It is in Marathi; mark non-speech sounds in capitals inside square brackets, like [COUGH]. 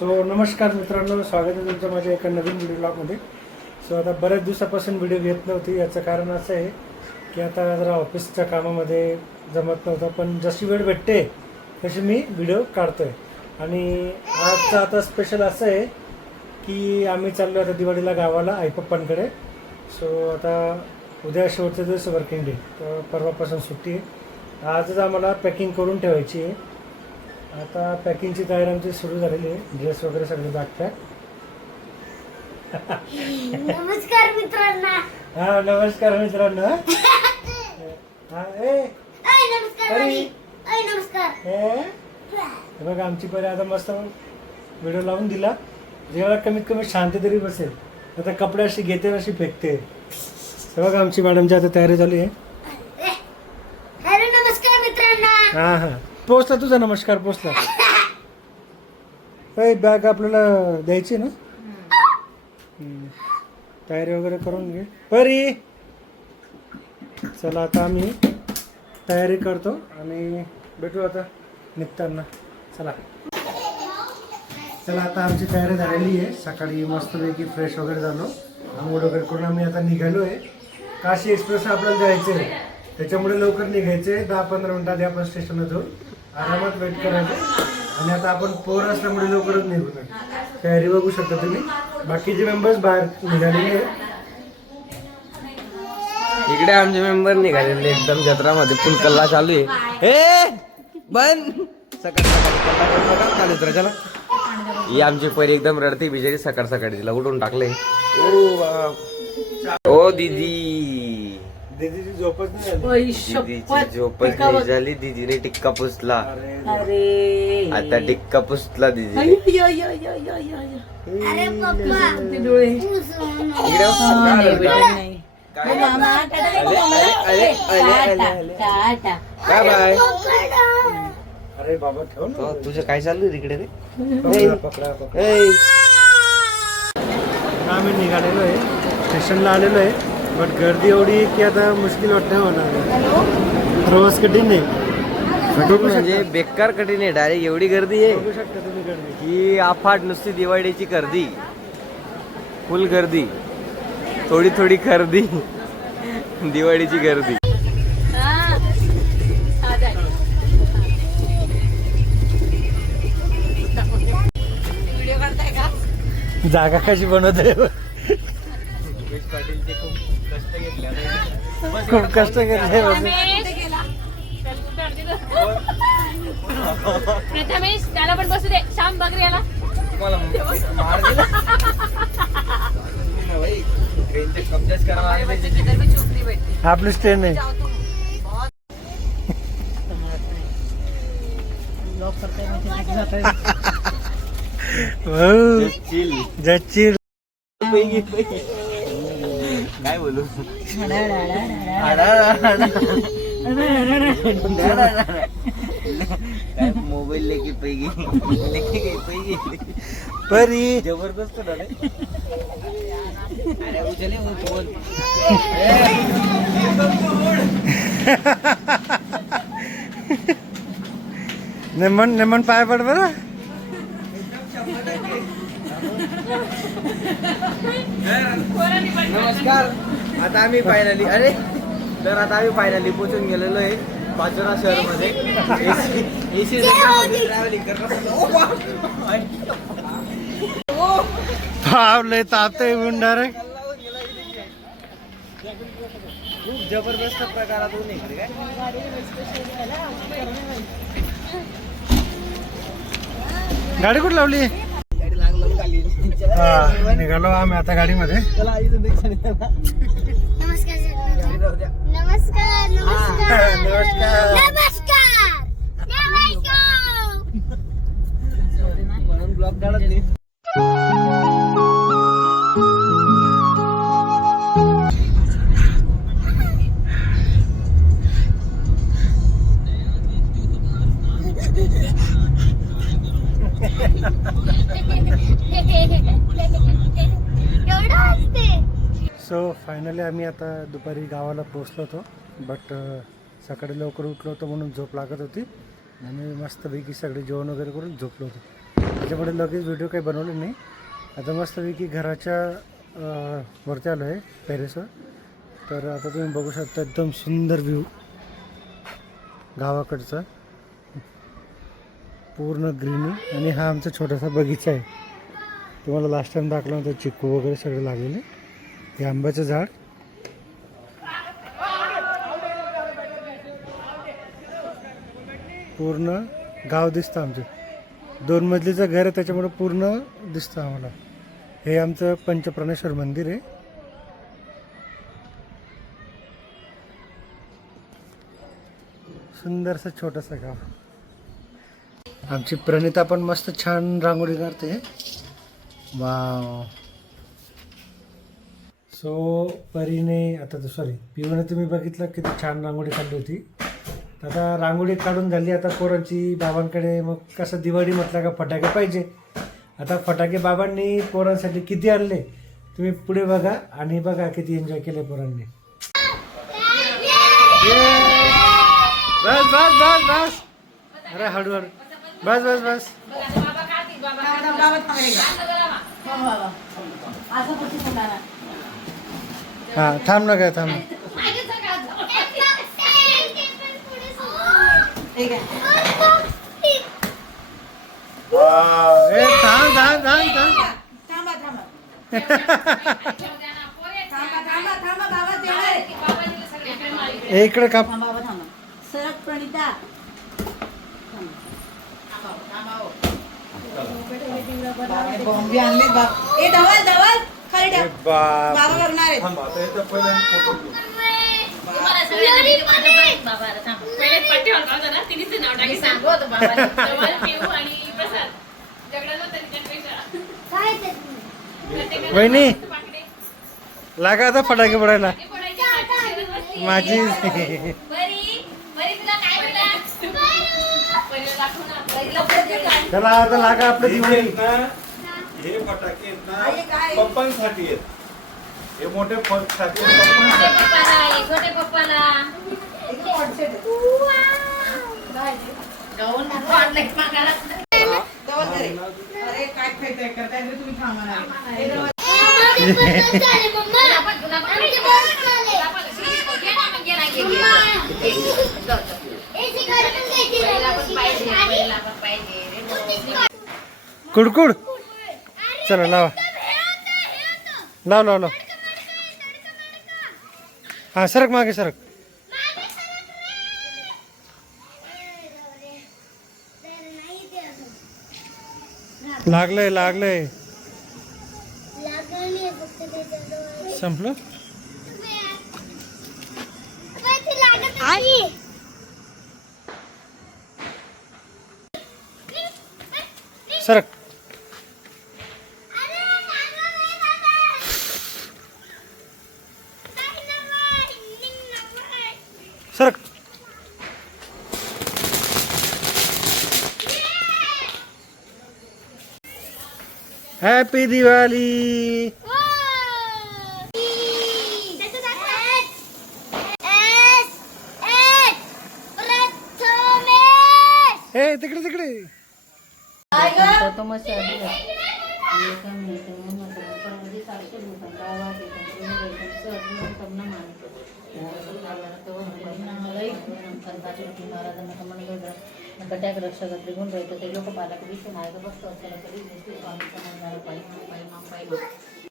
सो नमस्कार मित्रांनो स्वागत आहे तुमचं माझ्या एका नवीन व्हिडिओ ब्लॉगमध्ये सो आता बऱ्याच दिवसापासून व्हिडिओ घेत नव्हती. याचं कारण असं आहे की आता जरा ऑफिसच्या कामामध्ये जमत नव्हतं. पण जशी वेळ भेटते तशी मी व्हिडिओ काढतो आहे आणि आजचं आता स्पेशल असं आहे की आम्ही चाललो आता दिवाळीला गावाला आईपप्पांकडे. सो आता उद्या शेवटचा दिवस वर्किंग डे तर परवापासून सुट्टी आहे. आजच आम्हाला पॅकिंग करून ठेवायची आहे. आता पॅकिंगची तयारी आमची सुरू झालेली आहे. ड्रेस वगैरे सगळे बॅग नमस्कार मित्रांना. हा नमस्कार मित्रांनो. हा ए. अय नमस्कार अरे. बाई. अय नमस्कार. बघा आमची परी आता मस्त व्हिडिओ लावून दिला. जेव्हा कमीत कमी शांत तरी बसेल. आता कपडे अशी घेते अशी फेकते. हे बघा आमची मॅडमची आता तयारी झाली आहे. अरे नमस्कार मित्रांना. हा हा. पोचला तुझा नमस्कार पोचला बॅग आपल्याला द्यायची ना. तयारी वगैरे करून घे. परी! चला आता आम्ही तयारी करतो आणि भेटू आता निघताना. चला. चला आता आमची तयारी झालेली आहे. सकाळी मस्तपैकी फ्रेश वगैरे झालो. आंघोळ वगैरे करून आम्ही आता निघालो आहे काशी एक्सप्रेस आपल्याला जायचं आहे त्याच्यामुळे लवकर निघायचे दहा पंधरा मिनिटात आपण स्टेशनला जाऊन आरामात वेट करायचं. आणि आता आपण पोर असल्यामुळे लवकरच निघू तयारी बघू शकता तुम्ही. बाकीचे मेंबर्स बाहेर निघालेले इकडे आमचे मेंबर निघालेले एकदम जत्रामध्ये. फुल कल्ला चालू आहे. हे बन सकाळ सकाळी कल्ला करू नका. चालू चला. ही आमची परी एकदम रडते बिचारी सकाळ सकाळी. तिला उठून टाकले ओ ओ दीदी. दीदीची झोपच नाही झाली. दीदीची झोपच नाही झाली दीदीने टिक्का पुसला. अरे. आता टिक्का पुसला दीदी अरे पप्पा. काय? अरे, अरे, अरे, अरे, अरे. बाय. अरे बाबा ठेव ना. तुझं काय चालू आहे तिकडे रे? पकडा पकडा पकडा. ए, आम्ही निघालेलो आहे. स्टेशनला आलेलो आहे. बट गर्दी एवढी की आता मुश्किल वाटतं होणार प्रवास कठीण आहे. कठीण म्हणजे बेकार कठीण आहे डायरेक्ट एवढी गर्दी आहे. बघू शकता तुम्ही गर्दी. की अफाट नुसती दिवाळीची गर्दी. फुल गर्दी. थोडी थोडी गर्दी. दिवाळीची गर्दी. जागा कशी बनवते [LAUGHS] खूप कष्ट घेतले प्रथमेश त्याला पण बसू दे. श्याम बघ रे याला. आपली स्टेन आहे [LAUGHS] हो, जच्ची काय बोलू? मोबाईल लेके पैगी लेके पैगी परी. जबरदस्त ना अरे उजले बोल नेमन नेमन पाय पड बरं. नमस्कार. आता आम्ही फायनली अरे तर आता आम्ही फायनली पोचून गेलेलो आहे पाचोरा शहरमध्ये एसी ट्रॅव्हलिंग पाव लय तापते खूप जबरदस्त प्रकारात काय? गाडी कुठं लावली? हा निघालो आम्ही आता गाडीमध्ये. नमस्कार नमस्कार नमस्कार. नमस्कार. [LAUGHS] नमस्कार. नमस्कार. म्हणून ब्लॉक काढत नाही. फायनली आम्ही आता दुपारी गावाला पोचलो होतो बट सकाळी लवकर उठलो होतो म्हणून झोप लागत होती. आणि मस्तपैकी सगळे जेवण वगैरे करून झोपलो होतो. त्याच्यामुळे लगेच व्हिडिओ काही बनवले नाही. आता मस्तपैकी घराच्या वरती आलो आहे टेरेसवर तर आता तुम्ही बघू शकता एकदम सुंदर व्ह्यू गावाकडचा. पूर्ण ग्रीनी आणि हा आमचा छोटासा बगीचा आहे. तुम्हाला लास्ट टाइम दाखला होतं चिक्कू वगैरे सगळे लागलेले. हे आंब्याचं झाड. पूर्ण गाव दिसतं आमचं. दोन मजलीचं घर आहे त्याच्यामुळं पूर्ण दिसतं आम्हाला. हे आमचं पंचप्राणेश्वर मंदिर आहे. सुंदरसं छोटंसं गाव. आमची प्रणिता पण मस्त छान रांगोळी काढते. वाव. सो परीने आता सॉरी पिवने तुम्ही बघितलं किती छान रांगोळी काढली होती. आता रांगोळी काढून झाली आता पोरांची बाबांकडे मग कसं दिवाळी म्हटलं का फटाके पाहिजे. आता फटाके बाबांनी पोरांसाठी किती आणले तुम्ही पुढे बघा आणि बघा किती एन्जॉय केले पोरांनी. बस बस बस बस. अरे हळूहळू. बस बस बस. बाबा काढतील बाबा हा थांब ना. काय थांब ए थांब थांब थांब थांब. थांबा थांबा थांबा. थांबा थांबा बाबा तेवढे. ए, इकडे काप. थांबा बाबा थांबा. सरक प्रणिता. बॉम्बे आणले बाप ए धवल धवल. खाली ठेव बाप. बाबा करणार आहेत. थांब वहिनी. लागा आता फटाके पडायला. माझी? चला आता लागा आपलं दिवाळी हे फटाके पप्पांसाठी आहेत हे मोठे फटाके छोटे पप्पाला गाऊन मागायला. अरे काय करताय रे तुम्ही कुडकुड. चला लावा. लाव लाव लाव. हा सरक मागे सरक. लागलंय लागलंय. संपलं? सरक. हॅपी दिवाळी हे तिकडे तिकडे काय ग कट्याक रक्षा ते लोक पालक दिसून आहे बसतो असताना कधी दिसते स्वामी समजणार पायी